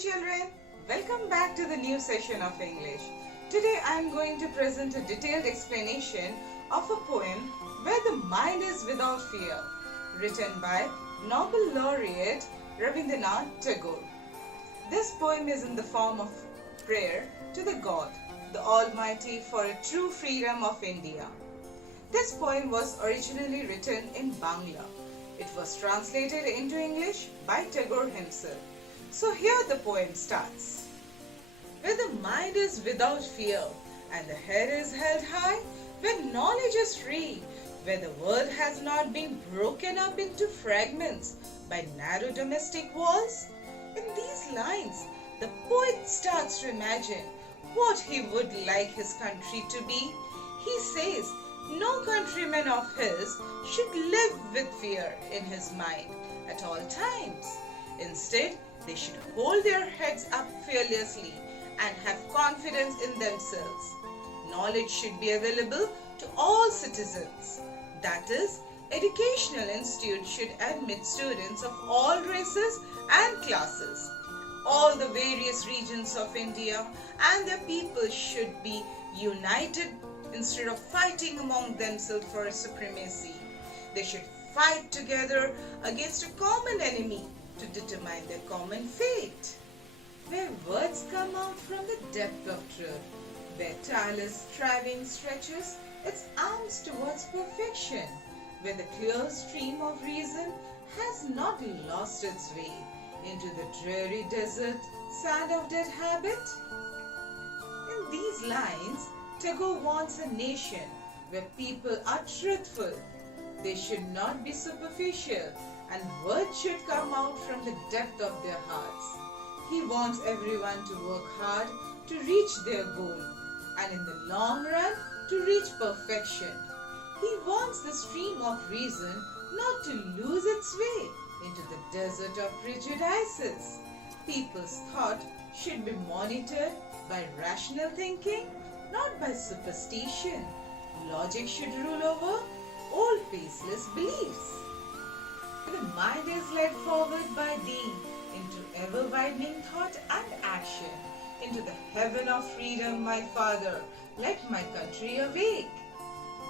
children, welcome back to the new session of English. Today I am going to present a detailed explanation of a poem Where the Mind is Without Fear, written by Nobel laureate Rabindranath Tagore. This poem is in the form of prayer to the God, the Almighty, for a true freedom of India. This poem was originally written in Bangla. It was translated into English by Tagore himself. So here the poem starts. Where the mind is without fear and the head is held high, where knowledge is free, where the world has not been broken up into fragments by narrow domestic walls. In these lines, the poet starts to imagine what he would like his country to be. He says no countryman of his should live with fear in his mind at all times. Instead, they should hold their heads up fearlessly and have confidence in themselves. Knowledge should be available to all citizens. That is, educational institutes should admit students of all races and classes. All the various regions of India and their people should be united instead of fighting among themselves for supremacy. They should fight together against a common enemy to determine their common fate. Where words come out from the depth of truth, where tireless striving stretches its arms towards perfection, where the clear stream of reason has not lost its way into the dreary desert sand of dead habit. In these lines, Tagore wants a nation where people are truthful. They should not be superficial, and words should come out from the depth of their hearts. He wants everyone to work hard to reach their goal, and in the long run to reach perfection. He wants the stream of reason not to lose its way into the desert of prejudices. People's thought should be monitored by rational thinking, not by superstition. Logic should rule over old baseless beliefs. The mind is led forward by thee into ever-widening thought and action, into the heaven of freedom, my Father, let my country awake.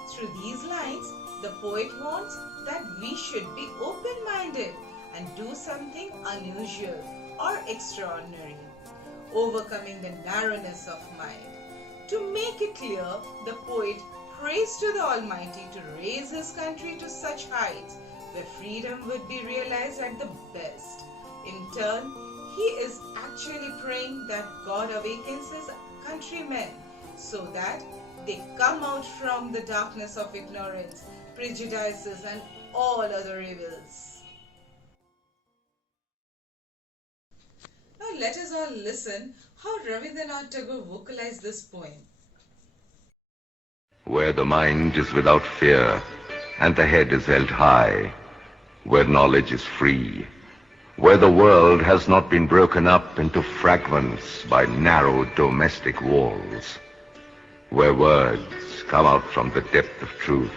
Through these lines, the poet wants that we should be open-minded and do something unusual or extraordinary, overcoming the narrowness of mind. To make it clear, the poet prays to the Almighty to raise his country to such heights where freedom would be realized at the best. In turn, he is actually praying that God awakens his countrymen so that they come out from the darkness of ignorance, prejudices, and all other evils. Now let us all listen how Rabindranath Tagore vocalized this poem. Where the mind is without fear and the head is held high, where knowledge is free, where the world has not been broken up into fragments by narrow domestic walls, where words come out from the depth of truth,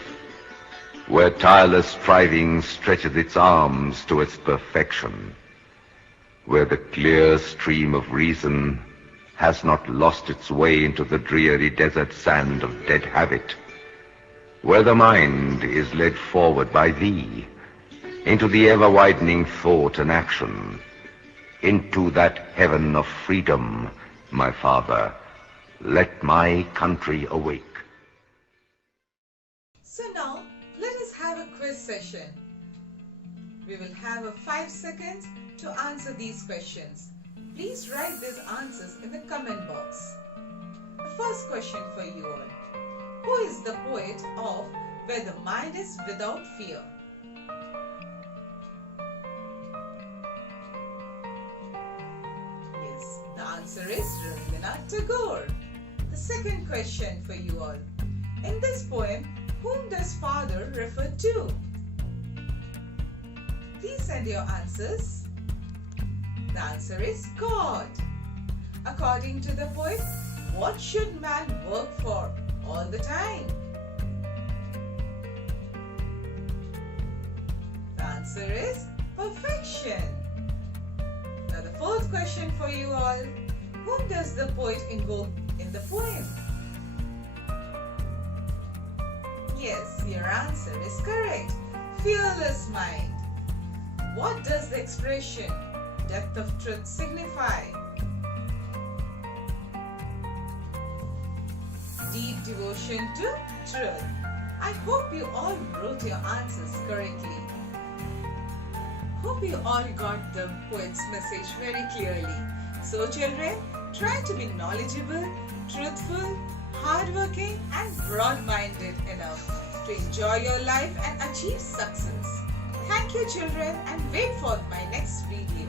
where tireless striving stretches its arms to its perfection, where the clear stream of reason has not lost its way into the dreary desert sand of dead habit, where the mind is led forward by thee into the ever-widening thought and action, into that heaven of freedom, my Father, let my country awake. So now, let us have a quiz session. We will have 5 seconds to answer these questions. Please write these answers in the comment box. The first question for you all. Who is the poet of Where the Mind is Without Fear? Yes, the answer is Rabindranath Tagore. The second question for you all. In this poem, whom does father refer to? Please send your answers. The answer is God. According to the poet, what should man work for all the time? The answer is perfection. Now the fourth question for you all. Whom does the poet invoke in the poem? Yes, your answer is correct. Fearless mind. What does the expression depth of truth signify? Deep devotion to truth. I hope you all wrote your answers correctly. Hope you all got the poet's message very clearly. So children, try to be knowledgeable, truthful, hardworking and broad-minded enough to enjoy your life and achieve success. Thank you children and wait for my next video.